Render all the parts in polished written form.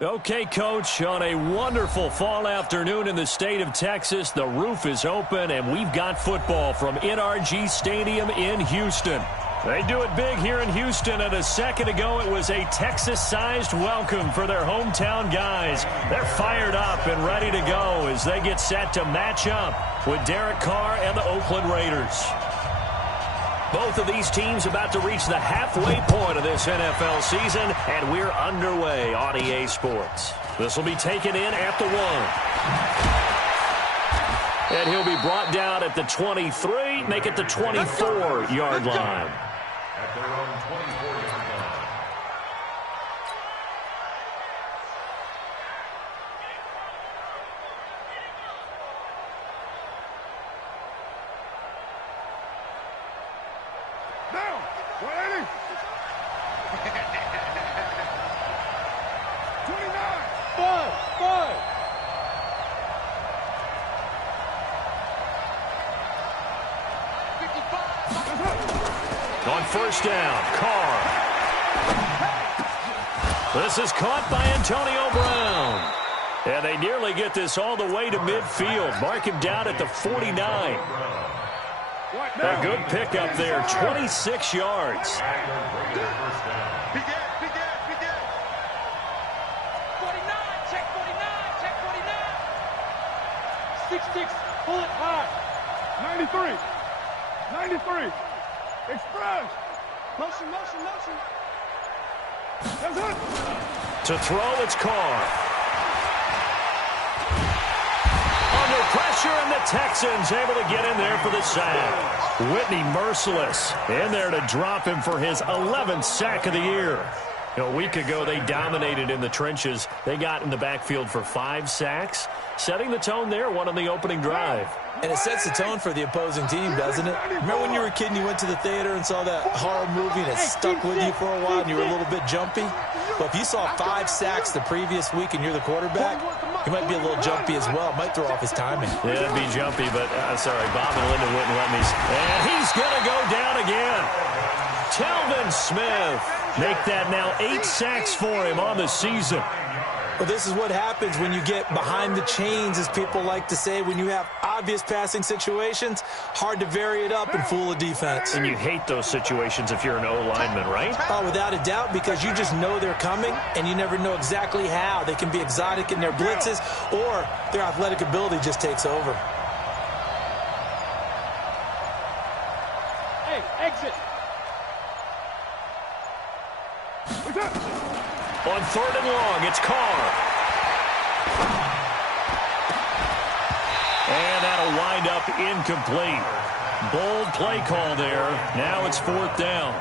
Okay, Coach, on a wonderful fall afternoon in the state of Texas, the roof is open, and we've got football from NRG Stadium in Houston. They do it big here in Houston, and a second ago it was a Texas-sized welcome for their hometown guys. They're fired up and ready to go as they get set to match up with Derek Carr and the Oakland Raiders. Both of these teams about to reach the halfway point of this NFL season, and we're underway on EA Sports. This will be taken in at the 1. And he'll be brought down at the 23, make it the 24-yard line. At their own 24-yard line. Down, 180. 29. 5. On first down, Carr. This is caught by Antonio Brown. And they nearly get this all the way to midfield. Mark him down at the 49. A good pickup there, 26 yards. 49, check 49. 6-6, pull it high. 93. Express. Motion. That's it. To throw, it's Carr. Under pressure, and the Texans able to get in there for the sack. Whitney merciless in there to drop him for his 11th sack of the year. A week ago, they dominated in the trenches. They got in the backfield for 5 sacks, setting the tone there, one on the opening drive. And it sets the tone for the opposing team, doesn't it? Remember when you were a kid and you went to the theater and saw that horror movie and it stuck with you for a while and you were a little bit jumpy? Well, if you saw 5 sacks the previous week and you're the quarterback, he might be a little jumpy as well. Might throw off his timing. Yeah, it'd be jumpy, but, sorry, Bob and Linda wouldn't let me. And he's going to go down again. Telvin Smith. Make that now 8 sacks for him on the season. Well, this is what happens when you get behind the chains, as people like to say. When you have obvious passing situations, hard to vary it up and fool a defense. And you hate those situations if you're an O-lineman, right? Oh, without a doubt, because you just know they're coming, and you never know exactly how. They can be exotic in their blitzes, or their athletic ability just takes over. Hey, exit. On 3rd and long, it's Carr. And that'll wind up incomplete. Bold play call there. Now it's 4th down.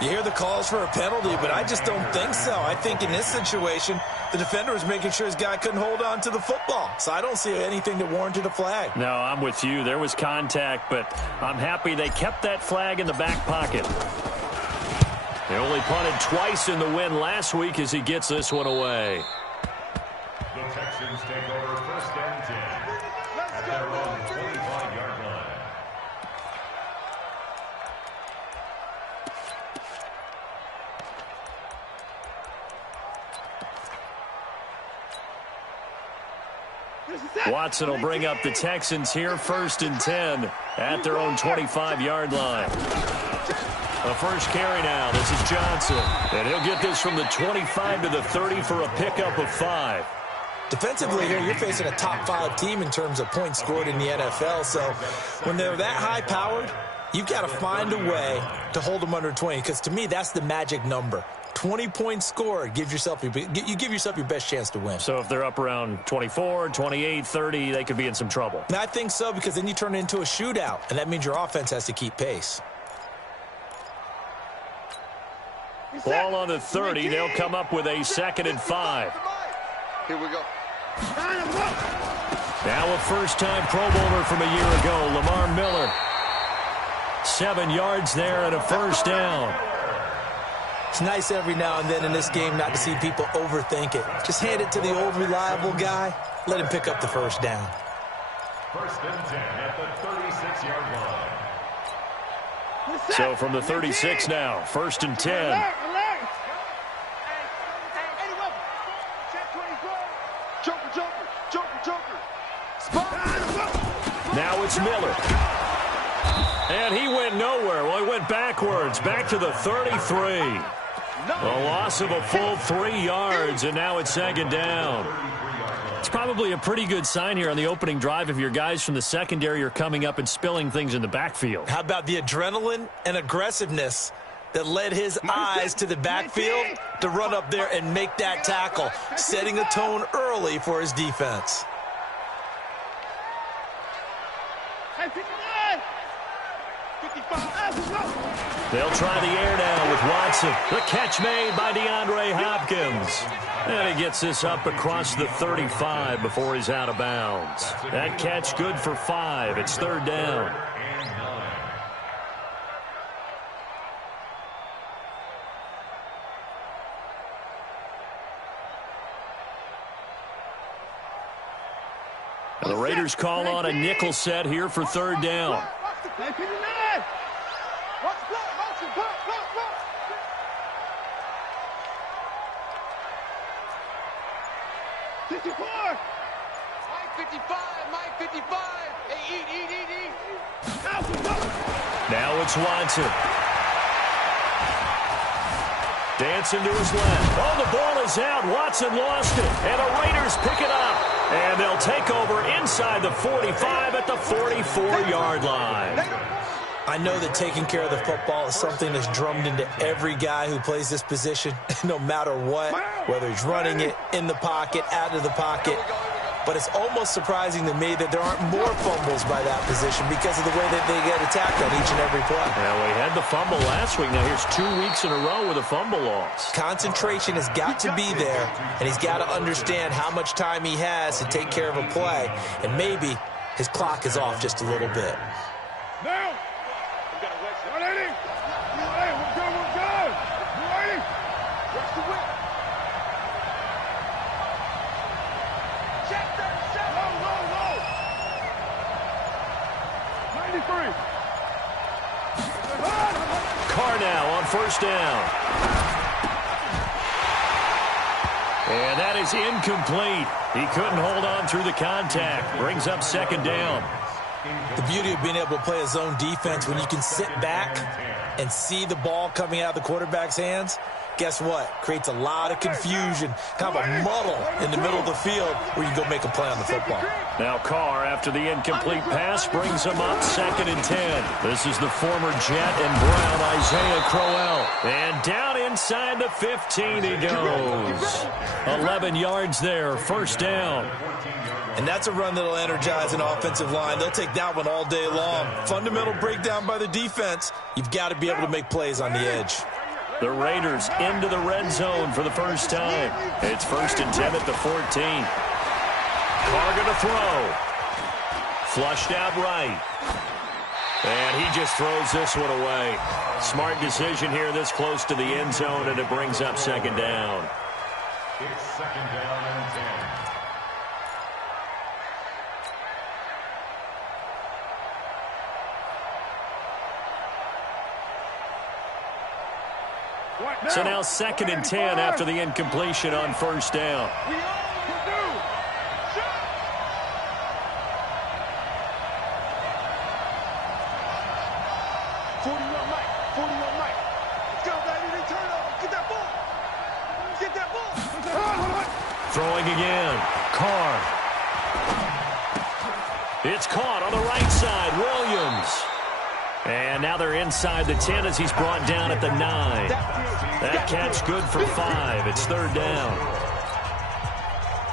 You hear the calls for a penalty, but I just don't think so. I think in this situation, the defender was making sure his guy couldn't hold on to the football. So I don't see anything that warranted a flag. No, I'm with you. There was contact, but I'm happy they kept that flag in the back pocket. They only punted twice in the win last week as he gets this one away. The Texans take over 1st and 10 at their own 25-yard line. Watson will bring up the Texans here 1st and 10 at their own 25-yard line. A first carry now. This is Johnson. And he'll get this from the 25 to the 30 for a pickup of 5. Defensively here, you're facing a top 5 team in terms of points scored in the NFL. So when they're that high-powered, you've got to find a way to hold them under 20. Because to me, that's the magic number. 20 points scored, you give yourself your best chance to win. So if they're up around 24, 28, 30, they could be in some trouble. And I think so, because then you turn it into a shootout, and that means your offense has to keep pace. Ball on the 30. They'll come up with a 2nd and 5. Here we go. Now a first-time Pro Bowler from a year ago, Lamar Miller. 7 yards there and a first down. It's nice every now and then in this game not to see people overthink it. Just hand it to the old reliable guy. Let him pick up the first down. 1st and 10 at the 36-yard line. So from the 36 now, 1st and 10. Now it's Miller. And he went nowhere. Well, he went backwards, back to the 33. A loss of a full 3 yards, and now it's second down. It's probably a pretty good sign here on the opening drive if your guys from the secondary are coming up and spilling things in the backfield. How about the adrenaline and aggressiveness that led his eyes to the backfield to run up there and make that tackle, setting a tone early for his defense. They'll try the air now with Watson. The catch made by DeAndre Hopkins. And he gets this up across the 35 before he's out of bounds. That catch good for 5. It's third down. The Raiders call on a nickel set here for third down. Now it's Watson. Dancing to his left. Oh, the ball is out. Watson lost it. And the Raiders pick it up. And they'll take over inside the 45 at the 44-yard line. I know that taking care of the football is something that's drummed into every guy who plays this position, no matter what, whether he's running it, in the pocket, out of the pocket. But it's almost surprising to me that there aren't more fumbles by that position because of the way that they get attacked on each and every play. Well, we had the fumble last week. Now here's 2 weeks in a row with a fumble loss. Concentration has got to be there, and he's got to understand how much time he has to take care of a play. And maybe his clock is off just a little bit. Now! We're ready! We're good! We're ready! Watch the whip! Check 37! Low! 93! Carr now on first down. And that is incomplete. He couldn't hold on through the contact. Brings up second down. The beauty of being able to play a zone defense when you can sit back and see the ball coming out of the quarterback's hands, guess what? Creates a lot of confusion, kind of a muddle in the middle of the field where you go make a play on the football. Now Carr, after the incomplete pass, brings him up second and 10. This is the former Jet and Brown, Isaiah Crowell. And down inside the 15 he goes. 11 yards there, first down. And that's a run that'll energize an offensive line. They'll take that one all day long. Fundamental breakdown by the defense. You've got to be able to make plays on the edge. The Raiders into the red zone for the first time. It's first and 10 at the 14. Carr going to throw. Flushed out right. And he just throws this one away. Smart decision here this close to the end zone, and it brings up second down. It's second down and 10. So now second and 10 after the incompletion on first down. Throwing again. Carr. It's caught on the right side. Williams. And now they're inside the 10 as he's brought down at the 9. That catch good for 5. It's third down.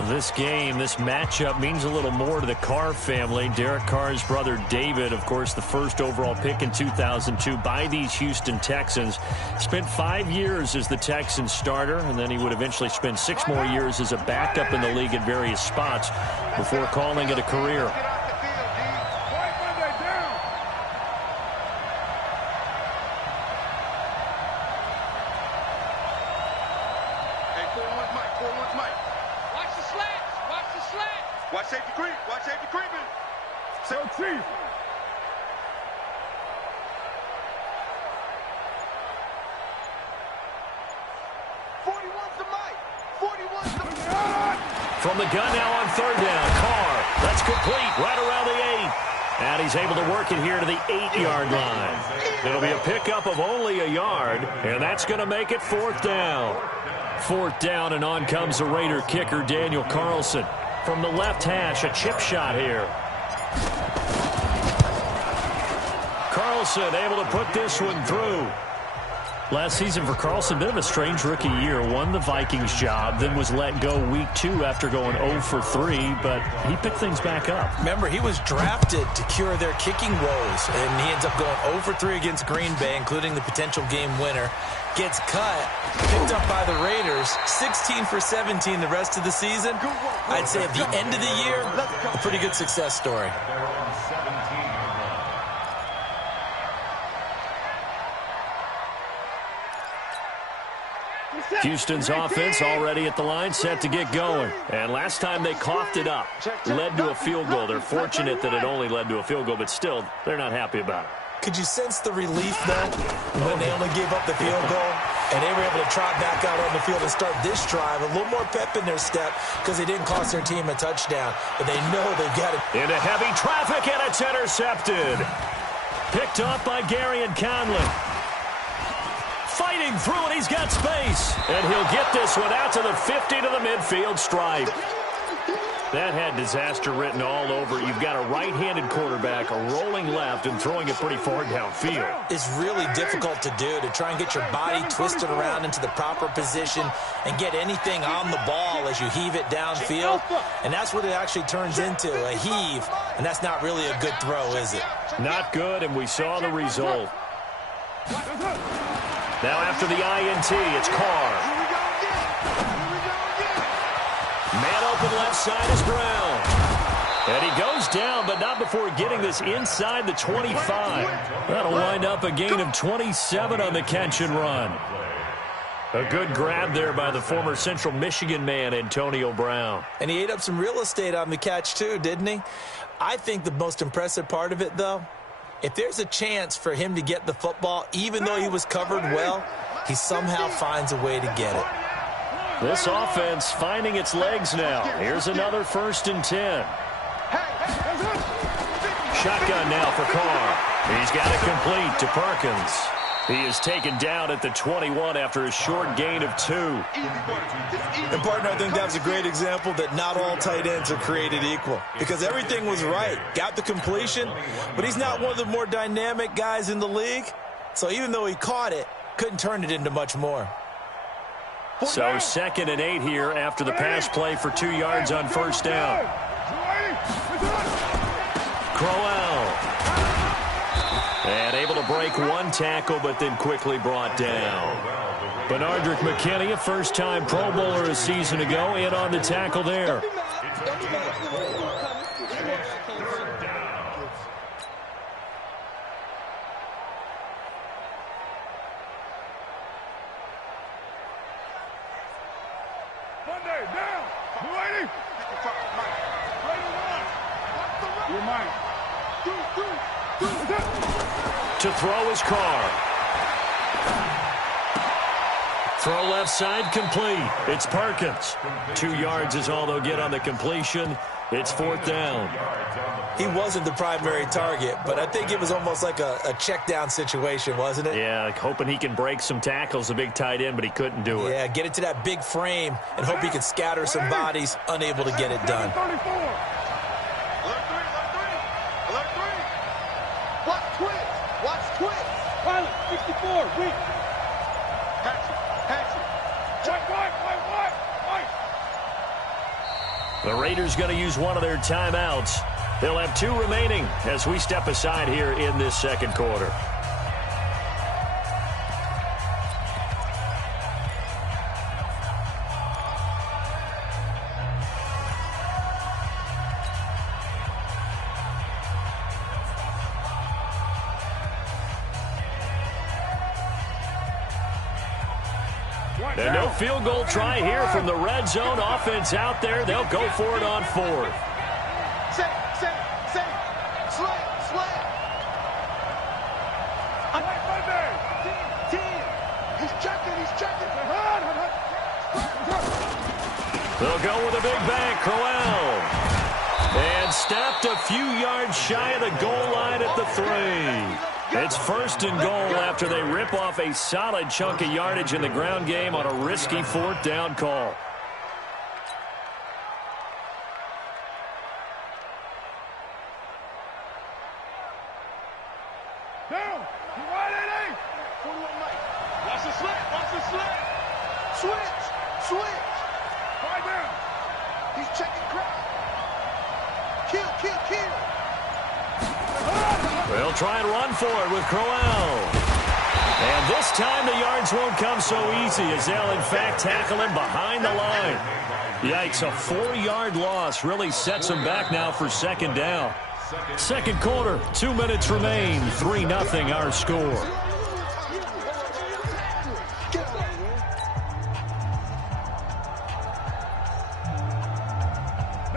This game, this matchup means a little more to the Carr family. Derek Carr's brother David, of course, the first overall pick in 2002 by these Houston Texans. Spent 5 years as the Texans starter, and then he would eventually spend 6 more years as a backup in the league at various spots before calling it a career. Watch safety creep. Watch safety creeping. So chief. 41's the mic. 41's the mic. From the gun now on third down. Carr That's complete right around the 8. And he's able to work it here to the 8-yard line. It'll be a pickup of only a yard, and that's going to make it 4th down. 4th down, and on comes the Raider kicker, Daniel Carlson. From the left hash, a chip shot here. Carlson able to put this one through. Last season for Carlson, bit of a strange rookie year. Won the Vikings job, then was let go week 2 after going 0 for 3, but he picked things back up. Remember, he was drafted to cure their kicking woes, and he ends up going 0 for 3 against Green Bay, including the potential game winner. Gets cut, picked up by the Raiders, 16 for 17 the rest of the season. I'd say at the end of the year, a pretty good success story. Houston's offense already at the line, set to get going. And last time they coughed it up, led to a field goal. They're fortunate that it only led to a field goal, but still, they're not happy about it. Could you sense the relief, though, when they only gave up the field goal and they were able to trot back out on the field and start this drive? A little more pep in their step because they didn't cost their team a touchdown, but they know they've got it. Into heavy traffic, and it's intercepted. Picked up by Gary and Conley. Fighting through, and he's got space. And he'll get this one out to the 50 to the midfield stripe. That had disaster written all over. You've got a right-handed quarterback, a rolling left, and throwing it pretty far downfield. It's really difficult to do, to try and get your body twisted around into the proper position and get anything on the ball as you heave it downfield. And that's what it actually turns into, a heave. And that's not really a good throw, is it? Not good, and we saw the result. Now after the INT, it's Carr. Man open left side is Brown. And he goes down, but not before getting this inside the 25. That'll wind up a gain of 27 on the catch and run. A good grab there by the former Central Michigan man, Antonio Brown. And he ate up some real estate on the catch too, didn't he? I think the most impressive part of it, though, if there's a chance for him to get the football, even though he was covered well, he somehow finds a way to get it. This offense finding its legs now. Here's another 1st and 10. Shotgun now for Carr. He's got it complete to Perkins. He is taken down at the 21 after a short gain of 2. And, partner, I think that was a great example that not all tight ends are created equal. Because everything was right. Got the completion, but he's not one of the more dynamic guys in the league. So even though he caught it, couldn't turn it into much more. So 2nd and 8 here after the pass play for 2 yards on 1st down. Crowell. And able to break one tackle, but then quickly brought down. Benardrick McKinney, a first-time Pro Bowler a season ago, in on the tackle there. To throw is Carr. Throw left side complete. It's Perkins. 2 yards is all they'll get on the completion. It's 4th down. He wasn't the primary target, but I think it was almost like a check down situation, wasn't it? Yeah, hoping he can break some tackles, a big tight end, but he couldn't do it. Yeah, get it to that big frame and hope he can scatter some bodies, unable to get it done. Watch twist. Pilot, 64, weak. Hatch it. The Raiders going to use one of their timeouts. They'll have 2 remaining as we step aside here in this 2nd quarter. And no field goal try here from the red zone. Offense out there. They'll go for it on 4th. They'll go with a big bang. Crowell. And few yards shy of the goal line at the 3. It's first and goal after they rip off a solid chunk of yardage in the ground game on a risky 4th down call. They'll try and run for it with Crowell. And this time the yards won't come so easy as they'll, in fact, tackle him behind the line. Yikes, a 4-yard loss really sets them back now for 2nd down. Second quarter, 2 minutes remain, 3-0 our score.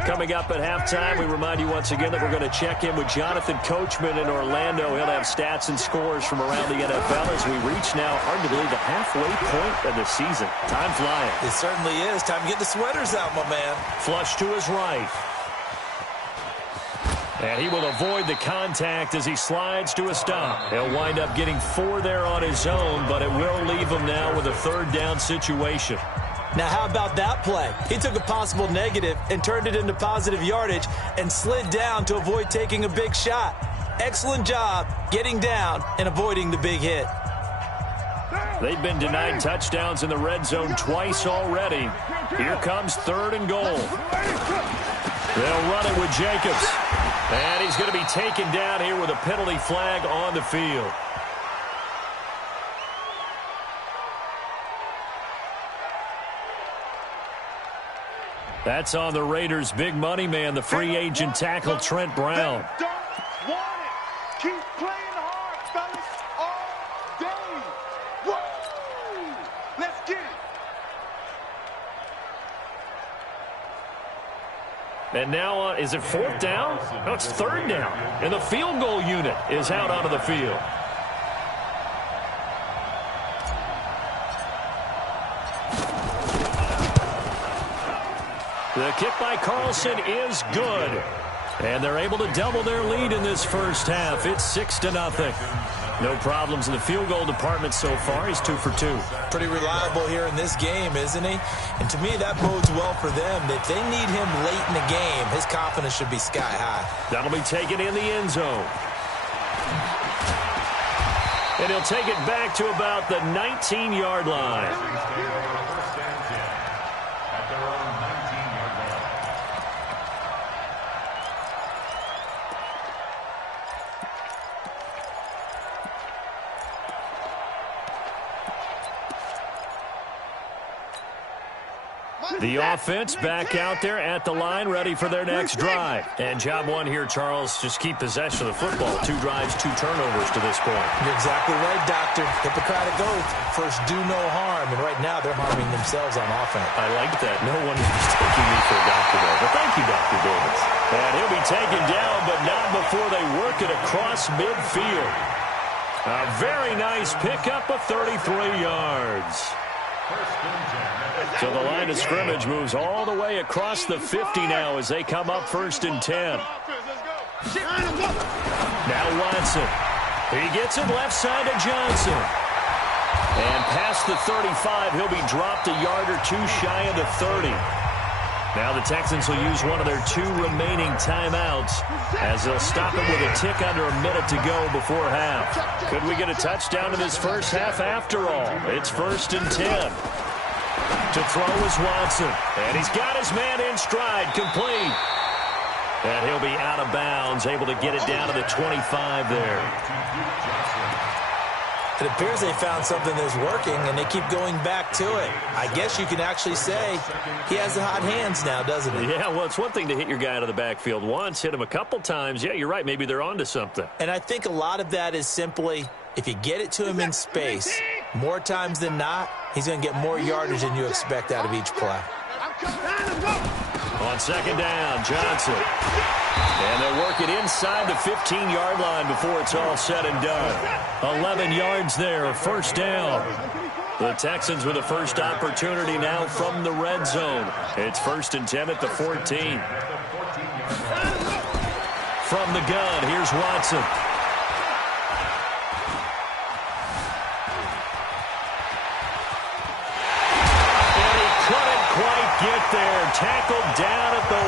Coming up at halftime, we remind you once again that we're going to check in with Jonathan Coachman in Orlando. He'll have stats and scores from around the NFL as we reach now arguably the halfway point of the season. Time flying. It certainly is. Time to get the sweaters out, my man. Flush to his right. And he will avoid the contact as he slides to a stop. He'll wind up getting 4 there on his own, but it will leave him now with a 3rd down situation. Now, how about that play? He took a possible negative and turned it into positive yardage and slid down to avoid taking a big shot. Excellent job getting down and avoiding the big hit. They've been denied touchdowns in the red zone twice already. Here comes 3rd and goal. They'll run it with Jacobs. And he's going to be taken down here with a penalty flag on the field. That's on the Raiders' big money man, the free agent tackle, Trent Brown. Don't want it. Keep playing hard, fellas, all day. Woo! Let's get it. And now, is it 4th down? No, it's 3rd down. And the field goal unit is out onto the field. The kick by Carlson is good. And they're able to double their lead in this first half. It's 6-0. No problems in the field goal department so far. He's 2 for 2. Pretty reliable here in this game, isn't he? And to me, that bodes well for them. If they need him late in the game, his confidence should be sky high. That'll be taken in the end zone. And he'll take it back to about the 19-yard line. The offense back out there at the line, ready for their next drive. And job one here, Charles, just keep possession of the football. 2 drives, 2 turnovers to this point. You're exactly right, Doctor. Hippocratic oath. First, do no harm. And right now, they're harming themselves on offense. I like that. No one is taking me for a doctor, though. But thank you, Dr. Davis. And he'll be taken down, but not before they work it across midfield. A very nice pickup of 33 yards. So the line of scrimmage moves all the way across the 50 now as they come up 1st and 10. Now Watson. He gets it left side to Johnson. And past the 35, he'll be dropped a yard or 2 shy of the 30. Now the Texans will use one of their 2 remaining timeouts as they'll stop it with a tick under a minute to go before half. Could we get a touchdown in this first half after all? It's 1st and 10. To throw is Watson. And he's got his man in stride, complete. And he'll be out of bounds, able to get it down to the 25 there. It appears they found something that's working, and they keep going back to it. I guess you can actually say he has the hot hands now, doesn't he? Yeah, well, it's one thing to hit your guy out of the backfield once, hit him a couple times. Yeah, you're right. Maybe they're onto something. And I think a lot of that is simply if you get it to him in space, more times than not, he's going to get more yardage than you expect out of each play. On 2nd down, Johnson. And they'll work it inside the 15-yard line before it's all said and done. 11 yards there, 1st down. The Texans with a first opportunity now from the red zone. It's 1st and 10 at the 14. From the gun, here's Watson. And he couldn't quite get there. Tackled down at the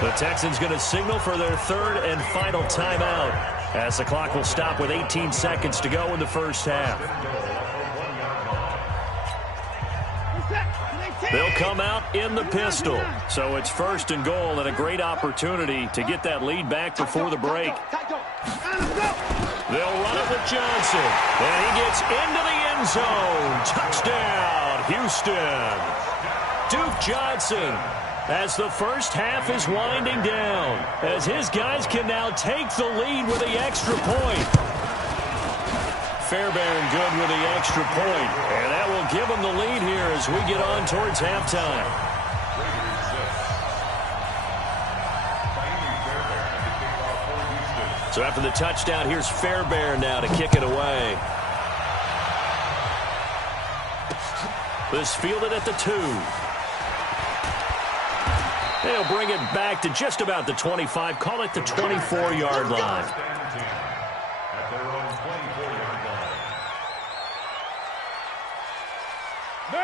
1. The Texans going to signal for their third and final timeout as the clock will stop with 18 seconds to go in the first half. They'll come out in the pistol. So it's first and goal and a great opportunity to get that lead back before the break. They'll run it with Johnson. And he gets into the end zone. Touchdown, Houston. Duke Johnson, as the first half is winding down, as his guys can now take the lead with the extra point. Fairbairn good with the extra point, and that will give them the lead here as we get on towards halftime. So after the touchdown, here's Fairbairn now to kick it away. This fielded at the 2. They'll bring it back to just about the 25, call it the 24-yard line. At their own 24-yard line.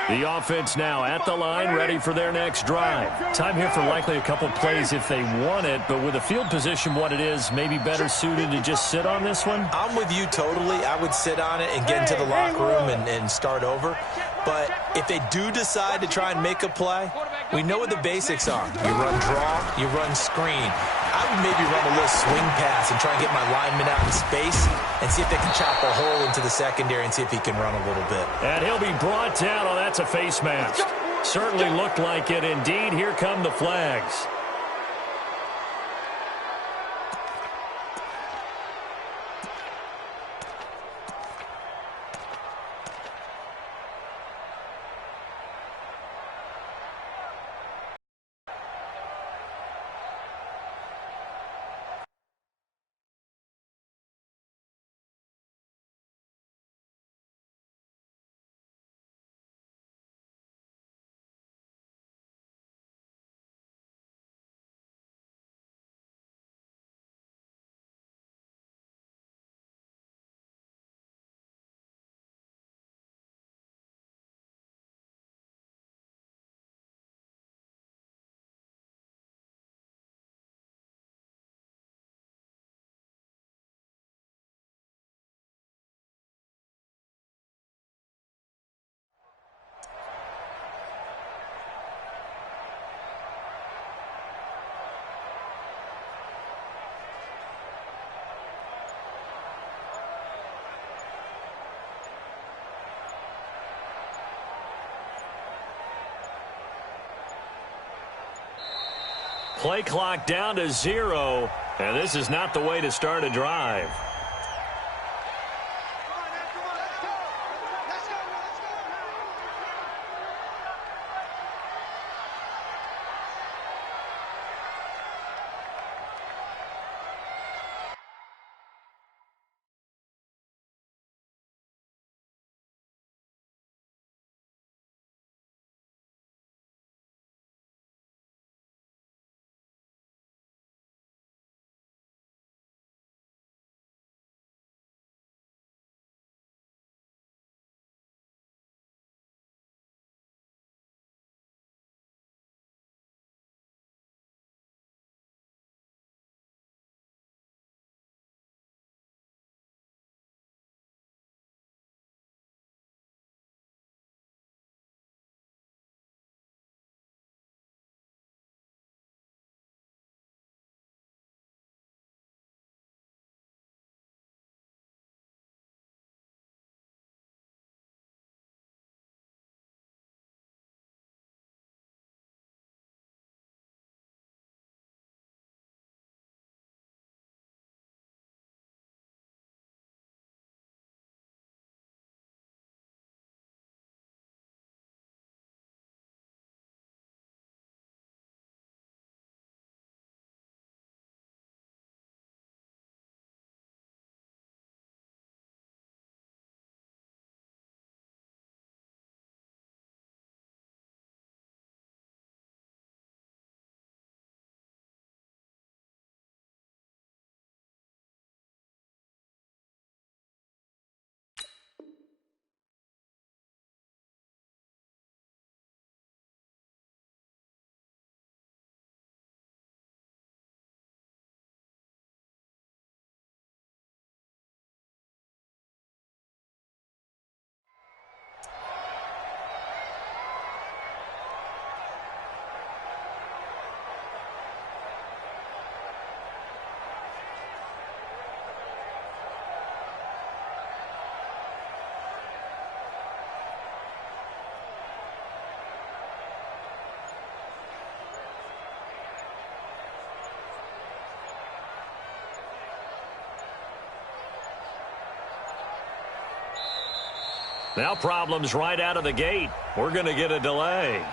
The offense now at the line, ready for their next drive. Time here for likely a couple plays if they want it, but with the field position what it is, maybe better suited to just sit on this one? I'm with you totally. I would sit on it and get into the locker room and start over. But if they do decide to try and make a play, we know what the basics are. You run draw, you run screen. I would maybe run a little swing pass and try and get my lineman out in space and see if they can chop a hole into the secondary and see if he can run a little bit. And he'll be brought down. Oh, that's a face mask. Certainly looked like it. Indeed, here come the flags. Play clock down to 0, and this is not the way to start a drive. Now problems right out of the gate. We're going to get a delay.